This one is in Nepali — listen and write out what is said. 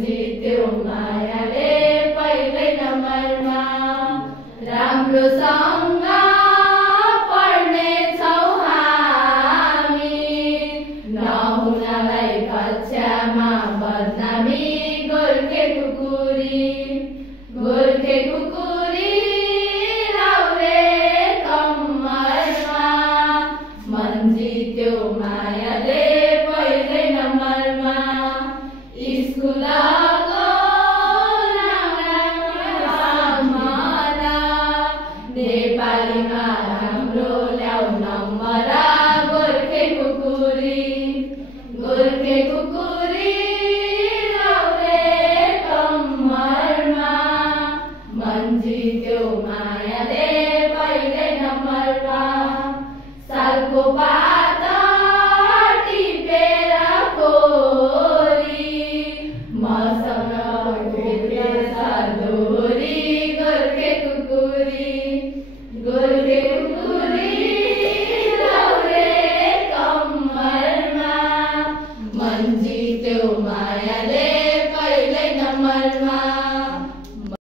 जित्यो मायाले पहिल्यै नम्बरमा। राम्रोसँग पढ्नेछौ हामी, नहुनलाई कक्षामा बदनामी। गोर्खे कुकुरी गोर्खे कुकुरी राउरे कम्मरमा, मन जित्यो मायाले पहिल्यै नम्बरमा। स्कुलको नेपालीमा राम्रो ल्याउ नम्बर। गोर्खे कुकुरी राउरे कम्मरमा, मन जित्यो मायाले पहिल्यै नम्बरमा। सालको पात टिपेर कोरी, मसँग भेटेछ दोहोरी। गोर्खे कुकुरी राउरे कम्मरमा, मन जित्यो मायाले पहिल्यै नम्बरमा।